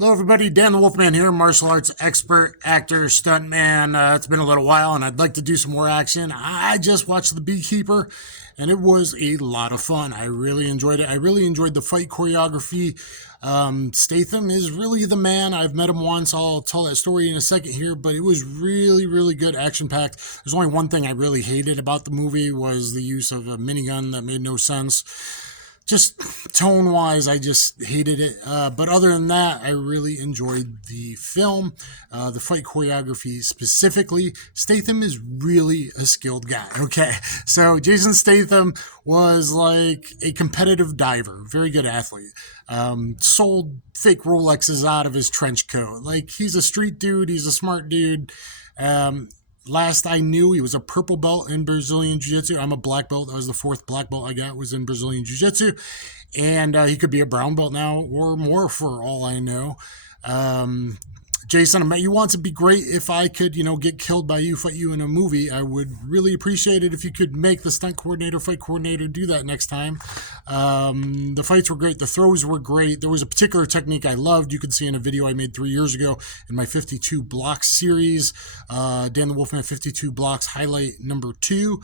Hello, everybody. Dan the Wolfman here, martial arts expert, actor, stuntman. It's been a little while, and I'd like to do some more action. I just watched The Beekeeper, and it was a lot of fun. I really enjoyed it. I really enjoyed the fight choreography. Statham is really the man. I've met him once. I'll tell that story in a second here, but it was really, really good, action-packed. There's only one thing I really hated about the movie was the use of a minigun that made no sense. Just tone-wise, I just hated it. But other than that, I really enjoyed the film. The fight choreography specifically. Statham is really a skilled guy, okay? So Jason Statham was like a competitive diver, very good athlete. Sold fake Rolexes out of his trench coat. Like, he's a street dude. He's a smart dude. Last I knew, he was a purple belt in Brazilian Jiu-Jitsu. I'm a black belt. That was the fourth black belt I got, was in Brazilian Jiu-Jitsu. And he could be a brown belt now or more for all I know. Jason, I met you once. It'd be great if I could, get killed by you, fight you in a movie. I would really appreciate it if you could make the stunt coordinator, fight coordinator do that next time. The fights were great. The throws were great. There was a particular technique I loved. You can see in a video I made 3 years ago in my 52 Blocks series. Dan the Wolfman 52 Blocks highlight number 2.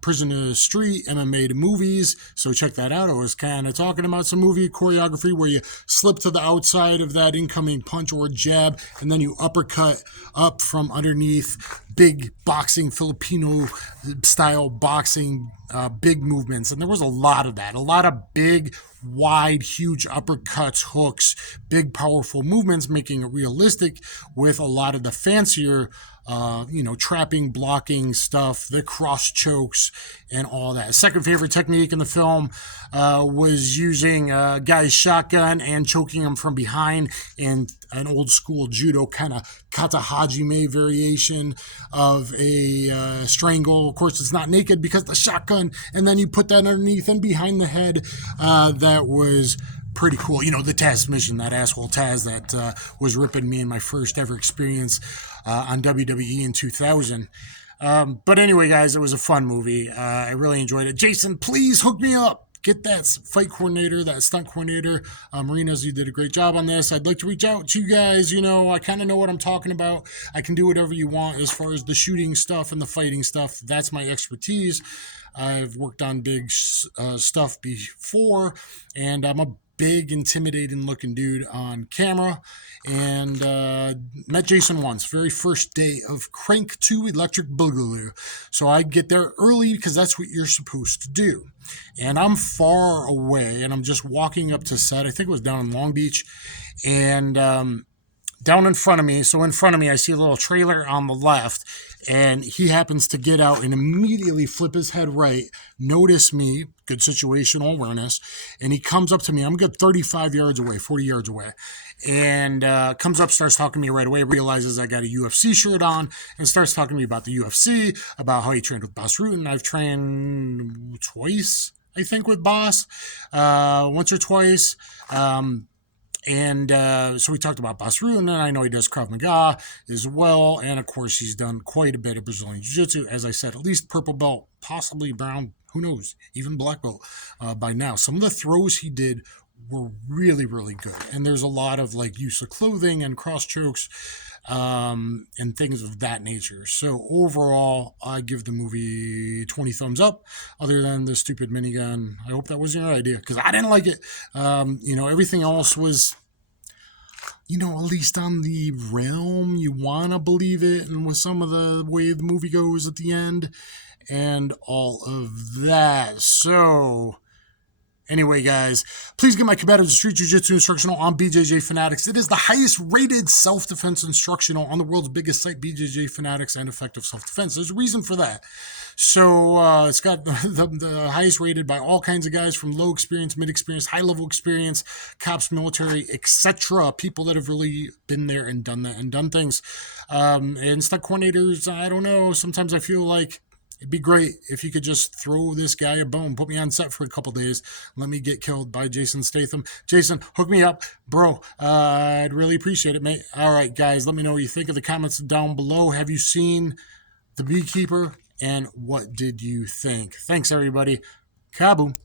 Prison to Street, MMA to movies. So check that out. I was kind of talking about some movie choreography where you slip to the outside of that incoming punch or jab, and then you uppercut up from underneath. Big boxing, Filipino style boxing, big movements. And there was a lot of that. A lot of big, wide, huge uppercuts, hooks, big, powerful movements, making it realistic with a lot of the fancier trapping, blocking stuff, the cross chokes, and all that. Second favorite technique in the film was using a guy's shotgun and choking him from behind in an old school judo kind of kata hajime variation of a strangle. Of course, it's not naked because the shotgun, and then you put that underneath and behind the head. That was pretty cool. The Taz mission, that asshole Taz that was ripping me in my first ever experience on WWE in 2000. But anyway, guys, it was a fun movie. I really enjoyed it. Jason, please hook me up. Get that fight coordinator, that stunt coordinator. Marinas, you did a great job on this. I'd like to reach out to you guys. I kind of know what I'm talking about. I can do whatever you want as far as the shooting stuff and the fighting stuff. That's my expertise. I've worked on big stuff before, and I'm a big, intimidating looking dude on camera, and met Jason once, very first day of Crank 2 Electric Boogaloo. So I get there early because that's what you're supposed to do. And I'm far away, and I'm just walking up to set. I think it was down in Long Beach, and down in front of me, I see a little trailer on the left, and he happens to get out and immediately flip his head right, notice me, good situational awareness, and he comes up to me. I'm a good 35 yards away, 40 yards away, and comes up, starts talking to me right away, realizes I got a UFC shirt on, and starts talking to me about the UFC, about how he trained with Boss Rutten. I've trained twice, I think, with Boss, once or twice. And so we talked about Boss Rutten, and I know he does Krav Maga as well. And, of course, he's done quite a bit of Brazilian Jiu-Jitsu. As I said, at least purple belt, possibly brown, who knows, even black belt by now. Some of the throws he did were really, really good. And there's a lot of, use of clothing and cross chokes and things of that nature. So overall, I give the movie 20 thumbs up, other than the stupid minigun. I hope that was your idea, because I didn't like it. Everything else was, at least on the realm, you want to believe it, and with some of the way the movie goes at the end, and all of that. So anyway, guys, please get my competitive street jiu-jitsu instructional on BJJ Fanatics. It is the highest rated self-defense instructional on the world's biggest site, BJJ Fanatics, and effective self-defense. There's a reason for that. So it's got the highest rated by all kinds of guys, from low experience, mid experience, high level experience, cops, military, etc. People that have really been there and done that and done things. And stunt coordinators, I don't know. Sometimes I feel like it'd be great if you could just throw this guy a bone, put me on set for a couple days, let me get killed by Jason Statham. Jason, hook me up, bro. I'd really appreciate it, mate. All right, guys, let me know what you think of the comments down below. Have you seen The Beekeeper, and what did you think? Thanks, everybody. Kaboom.